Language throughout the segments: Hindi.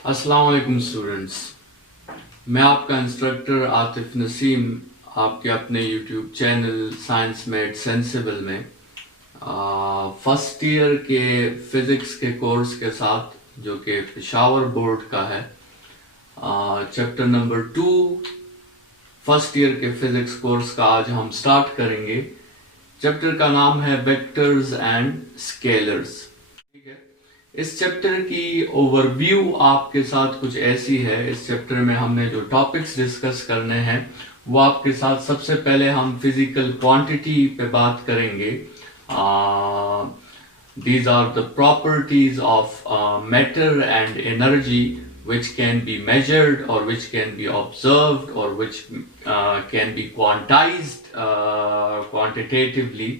अस्सलाम वालेकुम स्टूडेंट्स। मैं आपका इंस्ट्रक्टर आतिफ नसीम आपके अपने YouTube channel science made sensible में फर्स्ट ईयर के फिज़िक्स के कोर्स के साथ जो कि पेशावर बोर्ड का है, चैप्टर नंबर 2 फर्स्ट ईयर के फिज़िक्स कोर्स का आज हम स्टार्ट करेंगे। चैप्टर का नाम है वेक्टर्स एंड स्केलर्स। ठीक है, इस चैप्टर की ओवरव्यू आपके साथ कुछ ऐसी है। इस चैप्टर में हमने जो टॉपिक्स डिस्कस करने हैं वो आपके साथ सबसे पहले हम फिजिकल क्वांटिटी पे बात करेंगे। These are the properties of matter and energy which can be measured or which can be observed or which can be quantized quantitatively.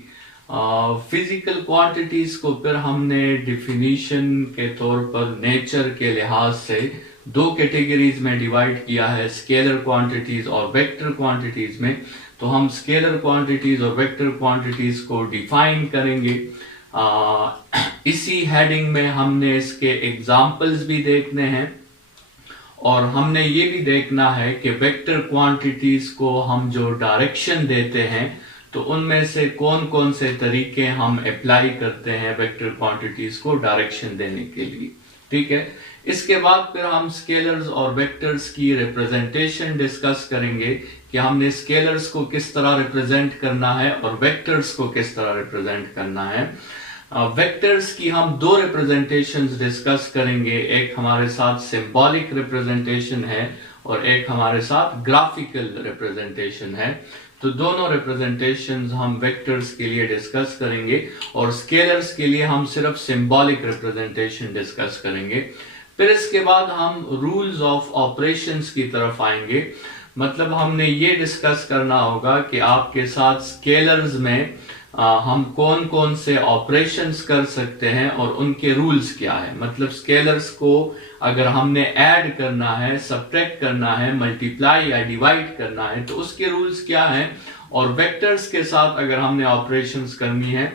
Physical quantities को फिर हमने डिफिनीशन के तौर पर नेचर के लिहाज से दो कैटेगरीज में डिवाइड किया है, स्केलर क्वांटिटीज और वेक्टर क्वांटिटीज में। तो हम स्केलर क्वांटिटीज और वेक्टर क्वांटिटीज को डिफाइन करेंगे। इसी हेडिंग में हमने इसके एग्जाम्पल्स भी देखने हैं और हमने ये भी देखना है कि वेक्टर क्वांटिटीज को हम जो डायरेक्शन देते हैं तो उनमें से कौन कौन से तरीके हम अप्लाई करते हैं वेक्टर क्वांटिटीज को डायरेक्शन देने के लिए। ठीक है, इसके बाद फिर हम स्केलर्स और वेक्टर्स की रिप्रेजेंटेशन डिस्कस करेंगे कि हमने स्केलर्स को किस तरह रिप्रेजेंट करना है और वेक्टर्स को किस तरह रिप्रेजेंट करना है। वेक्टर्स की हम दो रिप्रेजेंटेशंस डिस्कस करेंगे, एक हमारे साथ सिंबॉलिक रिप्रेजेंटेशन है और एक हमारे साथ ग्राफिकल रिप्रेजेंटेशन है। तो दोनों रिप्रेजेंटेशंस हम वेक्टर्स के लिए डिस्कस करेंगे और स्केलर्स के लिए हम सिर्फ सिंबॉलिक रिप्रेजेंटेशन डिस्कस करेंगे। फिर इसके बाद हम रूल्स ऑफ ऑपरेशंस की तरफ आएंगे। मतलब हमने ये डिस्कस करना होगा कि आपके साथ स्केलर्स में हम कौन कौन से ऑपरेशंस कर सकते हैं और उनके रूल्स क्या है। मतलब स्केलर्स को अगर हमने ऐड करना है, सब्ट्रैक्ट करना है, मल्टीप्लाई या डिवाइड करना है तो उसके रूल्स क्या हैं, और वेक्टर्स के साथ अगर हमने ऑपरेशंस करनी है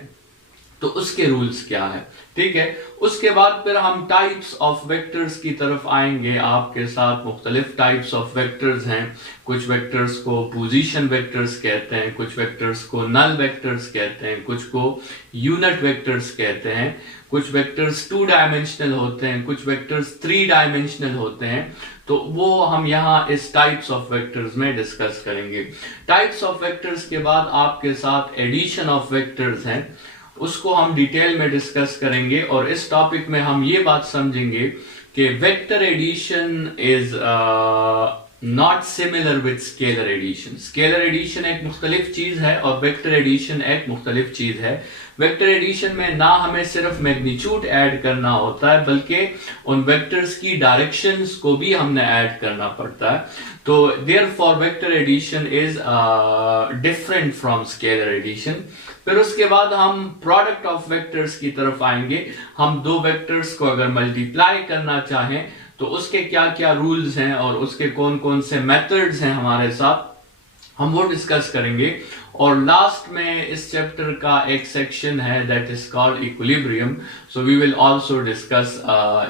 तो उसके रूल्स क्या है। ठीक है, उसके बाद फिर हम टाइप्स ऑफ वेक्टर्स की तरफ आएंगे। आपके साथ मुख्तलिफ टाइप्स ऑफ वेक्टर्स हैं। कुछ वेक्टर्स को पोजीशन वेक्टर्स कहते हैं, कुछ वेक्टर्स को नल वेक्टर्स कहते हैं, कुछ को यूनिट वेक्टर्स कहते हैं, कुछ वेक्टर्स 2 डायमेंशनल होते हैं, कुछ वेक्टर्स 3 डायमेंशनल होते हैं। तो वो हम यहाँ इस टाइप्स ऑफ वेक्टर्स में डिस्कस करेंगे। टाइप्स ऑफ वेक्टर्स के बाद आपके साथ एडिशन ऑफ वेक्टर्स हैं, उसको हम डिटेल में डिस्कस करेंगे। और इस टॉपिक में हम ये बात समझेंगे कि vector addition is not similar with scalar addition. Scalar addition एक मुख्तलिफ चीज है और वेक्टर एडिशन एक मुख्तलिफ चीज है। वेक्टर एडिशन में ना हमें सिर्फ मैग्नीट्यूड ऐड करना होता है बल्कि उन वेक्टर्स की डायरेक्शंस को भी हमने ऐड करना पड़ता है। तो therefore vector addition is different from scalar addition. फिर उसके बाद हम प्रोडक्ट ऑफ वेक्टर्स की तरफ आएंगे। हम दो वेक्टर्स को अगर मल्टीप्लाई करना चाहें तो उसके क्या क्या रूल्स हैं और उसके कौन कौन से मेथड्स हैं हमारे साथ, हम वो डिस्कस करेंगे। और लास्ट में इस चैप्टर का एक सेक्शन है that is called equilibrium. So we will also discuss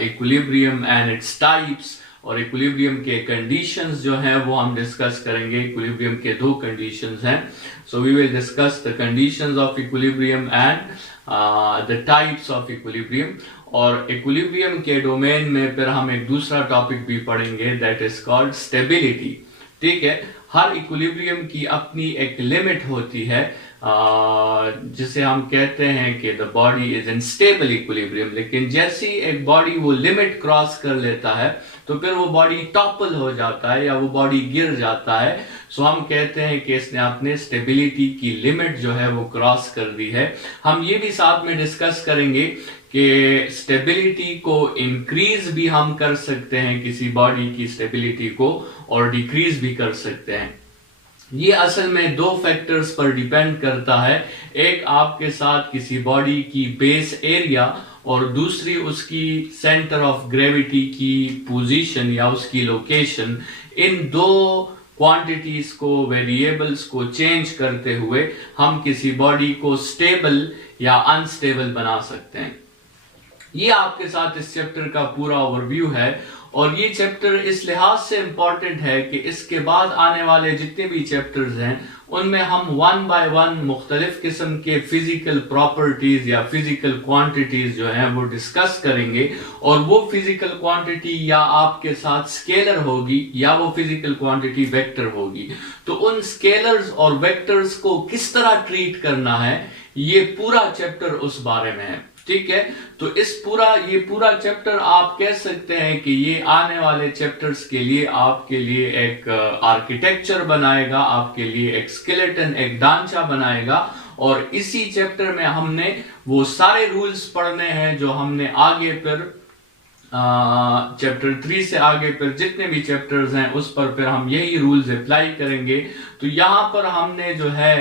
equilibrium and its types, और इक्विलिब्रियम के कंडीशंस जो हैं वो हम डिस्कस करेंगे। इक्विलिब्रियम के दो कंडीशंस हैं, so we will discuss the conditions of equilibrium and the types of equilibrium. और इक्विलिब्रियम के डोमेन में फिर हम एक दूसरा टॉपिक भी पढ़ेंगे दैट इज कॉल्ड स्टेबिलिटी। ठीक है, हर इक्विलिब्रियम की अपनी एक लिमिट होती है जिसे हम कहते हैं कि the body is in stable equilibrium. लेकिन जैसी एक बॉडी वो लिमिट क्रॉस कर लेता है तो फिर वो बॉडी टॉपल हो जाता है या वो बॉडी गिर जाता है। सो हम कहते हैं कि इसने अपने स्टेबिलिटी की लिमिट जो है वो क्रॉस कर दी है। हम ये भी साथ में डिस्कस करेंगे कि स्टेबिलिटी को इंक्रीज भी हम कर सकते हैं किसी बॉडी की स्टेबिलिटी को, और डिक्रीज भी कर सकते हैं। ये असल में दो फैक्टर्स पर डिपेंड करता है। एक आपके साथ किसी बॉडी की बेस एरिया और दूसरी उसकी सेंटर ऑफ ग्रेविटी की पोजीशन या उसकी लोकेशन। इन दो क्वांटिटीज को, वेरिएबल्स को चेंज करते हुए हम किसी बॉडी को स्टेबल या अनस्टेबल बना सकते हैं। ये आपके साथ इस चैप्टर का पूरा ओवरव्यू है। और ये चैप्टर इस लिहाज से इंपॉर्टेंट है कि इसके बाद आने वाले जितने भी चैप्टर्स हैं उनमें हम वन बाय वन मुख्तलिफ किस्म के फिजिकल प्रॉपर्टीज या फिजिकल क्वांटिटीज जो हैं वो डिस्कस करेंगे, और वो फिजिकल क्वांटिटी या आपके साथ स्केलर होगी या वो फिजिकल क्वांटिटी वेक्टर होगी। तो उन स्केलर्स और वेक्टर्स को किस तरह ट्रीट करना है ये पूरा चैप्टर उस बारे में है। ठीक है, तो ये पूरा चैप्टर आप कह सकते हैं कि ये आने वाले चैप्टर्स के लिए आपके लिए एक आर्किटेक्चर बनाएगा, आपके लिए एक स्केलेटन, एक ढांचा बनाएगा। और इसी चैप्टर में हमने वो सारे रूल्स पढ़ने हैं जो हमने आगे फिर चैप्टर 3 से आगे फिर जितने भी चैप्टर्स हैं उस पर फिर हम यही रूल्स अप्लाई करेंगे। तो यहाँ पर हमने जो है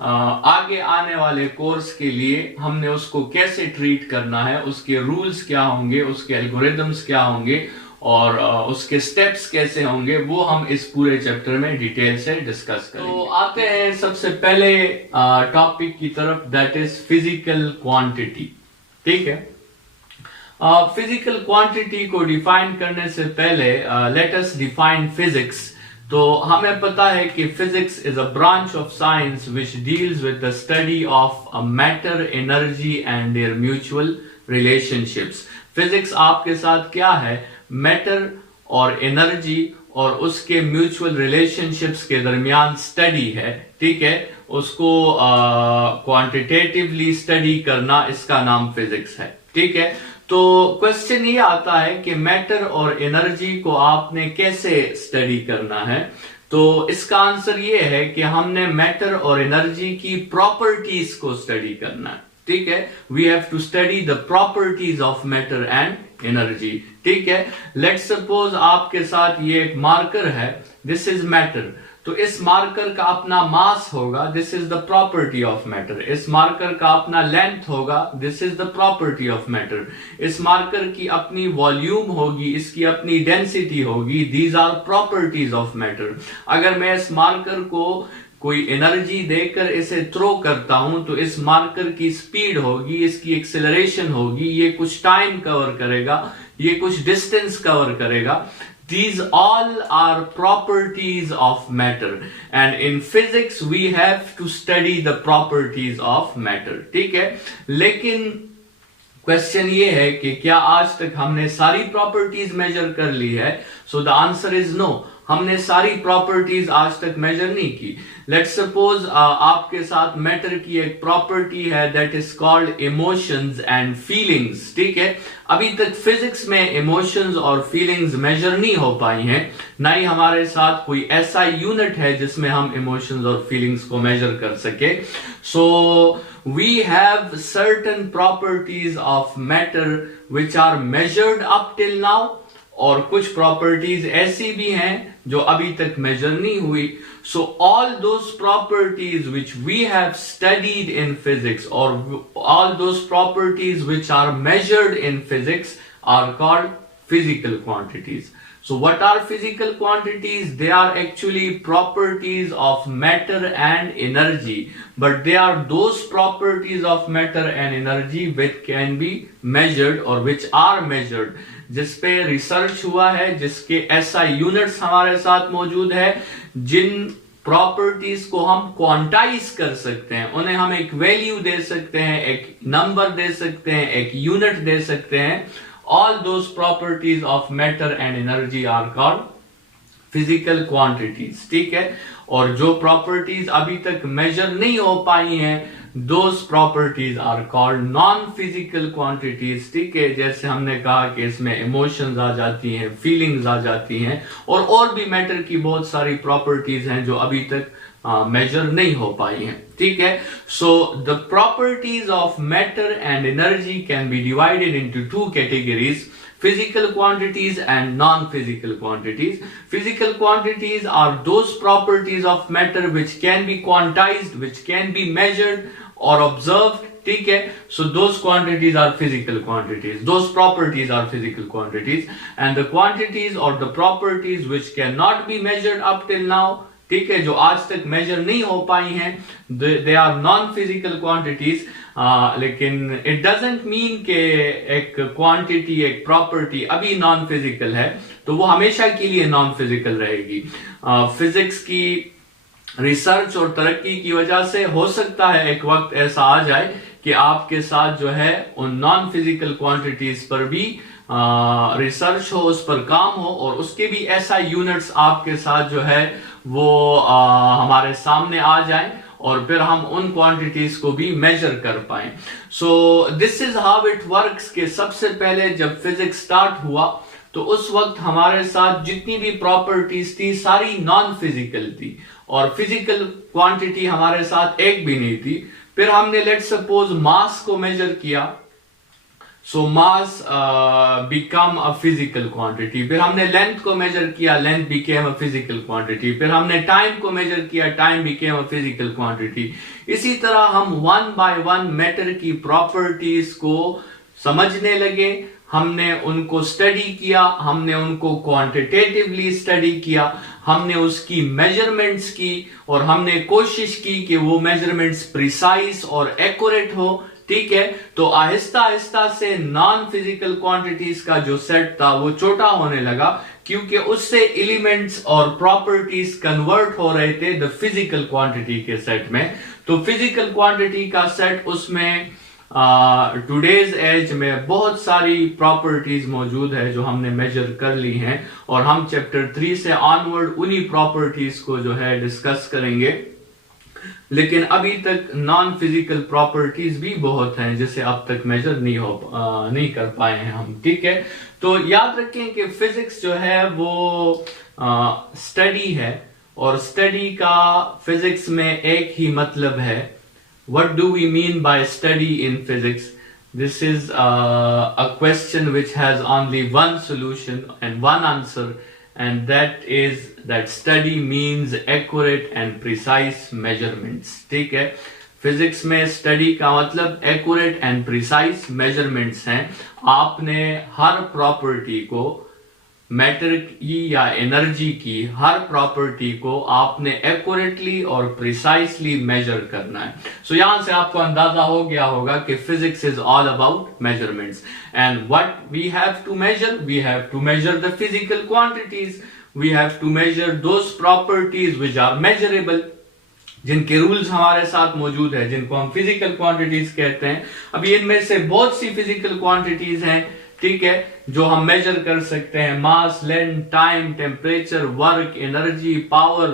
आगे आने वाले कोर्स के लिए हमने उसको कैसे ट्रीट करना है, उसके रूल्स क्या होंगे, उसके एल्गोरिदम्स क्या होंगे और उसके स्टेप्स कैसे होंगे, वो हम इस पूरे चैप्टर में डिटेल से डिस्कस करेंगे। तो आते हैं सबसे पहले टॉपिक की तरफ, दैट इज फिजिकल क्वांटिटी। ठीक है, फिजिकल क्वांटिटी को डिफाइन करने से पहले लेट अस डिफाइन फिजिक्स। तो हमें पता है कि physics is a branch of science which deals with the study of a matter, energy and there mutual relationships. Physics आपके साथ क्या है, मैटर और एनर्जी और उसके म्यूचुअल रिलेशनशिप्स के दरमियान स्टडी है। ठीक है, उसको क्वांटिटेटिवली स्टडी करना, इसका नाम फिजिक्स है। ठीक है, तो क्वेश्चन ये आता है कि मैटर और एनर्जी को आपने कैसे स्टडी करना है। तो इसका आंसर ये है कि हमने मैटर और एनर्जी की प्रॉपर्टीज को स्टडी करना है। ठीक है, we have to study the properties of matter and energy. ठीक है, लेट्स सपोज आपके साथ ये एक मार्कर है, दिस इज मैटर। तो इस मार्कर का अपना मास होगा, this is the property of matter. इस मार्कर का अपना लेंथ होगा, this is the property of matter. इस मार्कर की अपनी वॉल्यूम होगी, इसकी अपनी डेंसिटी होगी, these are properties of matter. अगर मैं इस मार्कर को कोई एनर्जी देकर इसे थ्रो करता हूं तो इस मार्कर की स्पीड होगी, इसकी एक्सेलरेशन होगी, ये कुछ टाइम कवर करेगा, ये कुछ डिस्टेंस कवर करेगा। These all are properties of matter, and in physics we have to study the properties of matter. ठीक है, लेकिन क्वेश्चन ये है कि क्या आज तक हमने सारी प्रॉपर्टीज मेजर कर ली है? So the answer is no, हमने सारी प्रॉपर्टीज आज तक मेजर नहीं की। लेट्स सपोज आपके साथ मैटर की एक प्रॉपर्टी है that is called emotions and feelings. ठीक है, अभी तक फिजिक्स में इमोशंस और फीलिंग्स मेजर नहीं हो पाई हैं, ना ही हमारे साथ कोई ऐसा यूनिट है जिसमें हम इमोशंस और फीलिंग्स को मेजर कर सके। So we have certain properties of matter which are measured up till now, और कुछ प्रॉपर्टीज ऐसी भी हैं जो अभी तक मेजर नहीं हुई। So all those properties which we have studied in physics और all those properties which are measured in physics are called physical quantities. So what are physical quantities? They are actually properties of matter and energy, but they are those properties of matter and energy which can be measured or which are measured, जिस पे रिसर्च हुआ है, जिसके ऐसा यूनिट्स हमारे साथ मौजूद है, जिन प्रॉपर्टीज को हम क्वांटाइज कर सकते हैं, उन्हें हम एक वैल्यू दे सकते हैं, एक नंबर दे सकते हैं, एक यूनिट दे सकते हैं। All those properties of matter and energy are called physical quantities. ठीक है, और जो प्रॉपर्टीज अभी तक मेजर नहीं हो पाई हैं, those properties are called non-physical quantities. ठीक है, जैसे हमने कहा कि इसमें इमोशंस आ जाती हैं, फीलिंग्स आ जाती हैं, और भी मैटर की बहुत सारी प्रॉपर्टीज हैं जो अभी तक मेजर नहीं हो पाई हैं। ठीक है, so the properties of matter and energy can be divided into two categories, physical quantities and non-physical quantities. Physical quantities are those properties of matter which can be quantized, which can be measured or observed. ठीक है, so those quantities are physical quantities, those properties are physical quantities, and the quantities or the properties which cannot be measured up till now, ठीक है, जो आज तक मेजर नहीं हो पाई हैं, they are non physical quantities. लेकिन इट डजंट मीन के एक क्वांटिटी, एक प्रॉपर्टी अभी नॉन फिजिकल है तो वो हमेशा के लिए नॉन फिजिकल रहेगी। फिजिक्स की रिसर्च और तरक्की की वजह से हो सकता है एक वक्त ऐसा आ जाए कि आपके साथ जो है उन नॉन फिजिकल क्वांटिटीज पर भी रिसर्च हो, उस पर काम हो, और उसके भी ऐसा यूनिट्स आपके साथ जो है वो हमारे सामने आ जाए और फिर हम उन क्वांटिटीज को भी मेजर कर पाए। So this is how it works कि सबसे पहले जब फिजिक्स स्टार्ट हुआ तो उस वक्त हमारे साथ जितनी भी प्रॉपर्टीज थी सारी नॉन फिजिकल थी और फिजिकल क्वांटिटी हमारे साथ एक भी नहीं थी। फिर हमने लेट सपोज मास को मेजर किया, सो मास बिकम अ फिजिकल क्वांटिटी। फिर हमने लेंथ को मेजर किया, length became a physical quantity. फिर हमने टाइम को मेजर किया, time became a physical quantity. इसी तरह हम वन बाय वन मैटर की प्रॉपर्टीज को समझने लगे, हमने उनको स्टडी किया, हमने उनको क्वांटिटेटिवली स्टडी किया, हमने उसकी मेजरमेंट्स की और हमने कोशिश की कि वो मेजरमेंट्स प्रिसाइज और एक्यूरेट हो। ठीक है, तो आहिस्ता आहिस्ता से नॉन फिजिकल क्वांटिटीज का जो सेट था वो छोटा होने लगा, क्योंकि उससे एलिमेंट्स और प्रॉपर्टीज कन्वर्ट हो रहे थे द फिजिकल क्वांटिटी के सेट में। तो फिजिकल क्वांटिटी का सेट उसमें टुडेज एज में बहुत सारी प्रॉपर्टीज मौजूद है जो हमने मेजर कर ली हैं, और हम चैप्टर 3 से ऑनवर्ड उन्हीं प्रॉपर्टीज को जो है डिस्कस करेंगे। लेकिन अभी तक नॉन फिजिकल प्रॉपर्टीज भी बहुत हैं जिसे अब तक मेजर नहीं कर पाए हैं हम। ठीक है, तो याद रखें कि फिजिक्स जो है वो स्टडी है, और स्टडी का फिजिक्स में एक ही मतलब है। What do we mean by study in physics? This is a question which has only one solution and one answer, and that is that study means accurate and precise measurements. ठीक है, फिजिक्स में स्टडी का मतलब accurate and precise measurements हैं। आपने हर प्रॉपर्टी को, मैटर की या एनर्जी की हर प्रॉपर्टी को आपने एक्यूरेटली और प्रिसाइसली मेजर करना है। सो यहां से आपको अंदाजा हो गया होगा कि physics is all about measurements, and what we have to measure the physical quantities, we have to measure those properties which are measurable, जिनके रूल्स हमारे साथ मौजूद है, जिनको हम फिजिकल क्वांटिटीज कहते हैं। अभी इनमें से बहुत सी फिजिकल क्वांटिटीज हैं, ठीक है, जो हम मेजर कर सकते हैं। Mass, length, time, temperature, work, energy, power,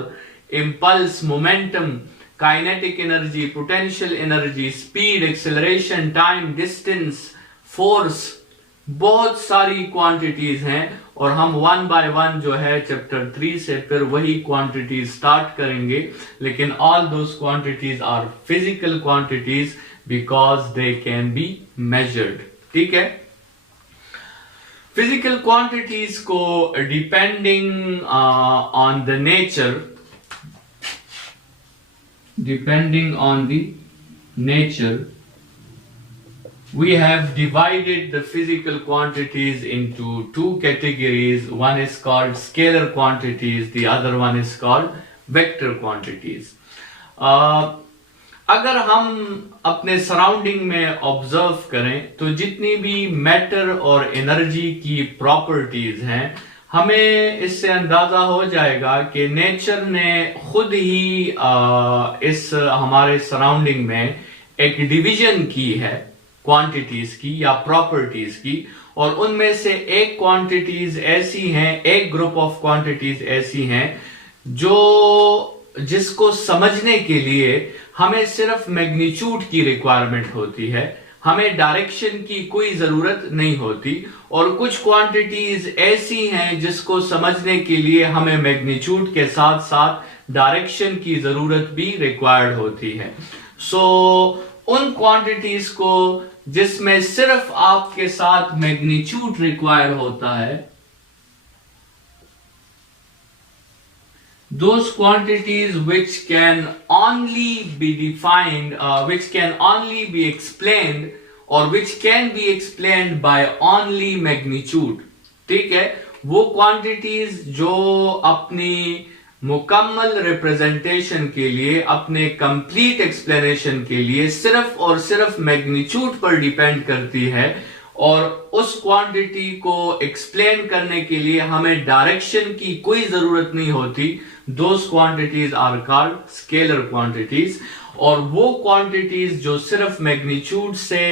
impulse, momentum, kinetic energy, potential energy, speed, acceleration, time, distance, force, बहुत सारी क्वांटिटीज हैं, और हम वन बाय वन जो है चैप्टर 3 से फिर वही क्वांटिटीज स्टार्ट करेंगे। लेकिन all those quantities are physical quantities because they can be measured. ठीक है, फिजिकल क्वांटिटीज को depending on the nature we have divided the physical quantities into two categories. One is called scalar quantities, the other one is called vector quantities. अगर हम अपने सराउंडिंग में ऑब्जर्व करें तो जितनी भी मैटर और एनर्जी की प्रॉपर्टीज हैं, हमें इससे अंदाजा हो जाएगा कि नेचर ने खुद ही इस हमारे सराउंडिंग में एक डिवीजन की है क्वांटिटीज की या प्रॉपर्टीज की, और उनमें से एक क्वांटिटीज ऐसी हैं, एक ग्रुप ऑफ क्वांटिटीज ऐसी हैं जिसको समझने के लिए हमें सिर्फ मैग्नीट्यूड की रिक्वायरमेंट होती है, हमें डायरेक्शन की कोई जरूरत नहीं होती। और कुछ क्वांटिटीज ऐसी हैं जिसको समझने के लिए हमें मैग्नीट्यूड के साथ साथ डायरेक्शन की जरूरत भी रिक्वायर्ड होती है। सो उन क्वांटिटीज को जिसमें सिर्फ आपके साथ मैग्नीट्यूड रिक्वायर होता है, those quantities which can only be defined, which can only be explained or which can be explained by only magnitude. ठीक है, वो क्वांटिटीज जो अपनी मुकम्मल रिप्रेजेंटेशन के लिए, अपने कंप्लीट एक्सप्लेनेशन के लिए सिर्फ और सिर्फ मैग्नीट्यूड पर डिपेंड करती है, और उस क्वांटिटी को एक्सप्लेन करने के लिए हमें डायरेक्शन की कोई जरूरत नहीं होती। Those quantities are called scalar quantities. और वो क्वांटिटीज जो सिर्फ मैग्नीट्यूड से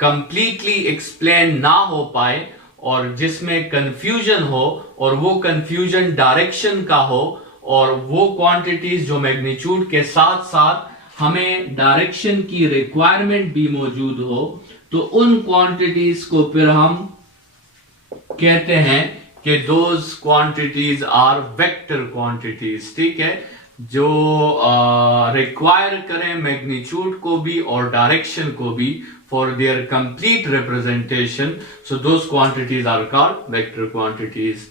कंप्लीटली एक्सप्लेन ना हो पाए और जिसमें कंफ्यूजन हो, और वो कंफ्यूजन डायरेक्शन का हो, और वो क्वांटिटीज जो मैग्नीट्यूड के साथ साथ हमें डायरेक्शन की रिक्वायरमेंट भी मौजूद हो, तो उन क्वांटिटीज को फिर हम कहते हैं कि those quantities are vector quantities. ठीक है, जो रिक्वायर करें मैग्नीट्यूड को भी और डायरेक्शन को भी for their complete representation, so those quantities are called vector quantities.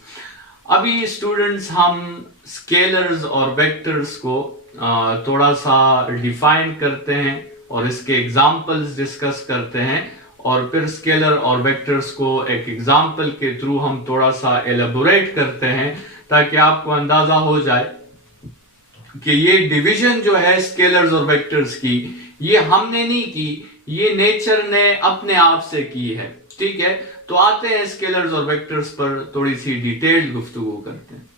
अभी स्टूडेंट्स हम स्केलर्स और वेक्टर्स को थोड़ा सा डिफाइन करते हैं और इसके एग्जाम्पल्स डिस्कस करते हैं, और फिर स्केलर और वेक्टर्स को एक एग्जाम्पल के थ्रू हम थोड़ा सा एलेबोरेट करते हैं, ताकि आपको अंदाजा हो जाए कि ये डिवीजन जो है स्केलर्स और वेक्टर्स की, ये हमने नहीं की, ये नेचर ने अपने आप से की है। ठीक है, तो आते हैं स्केलर्स और वेक्टर्स पर थोड़ी सी डिटेल्ड गुफ्तगू करते हैं।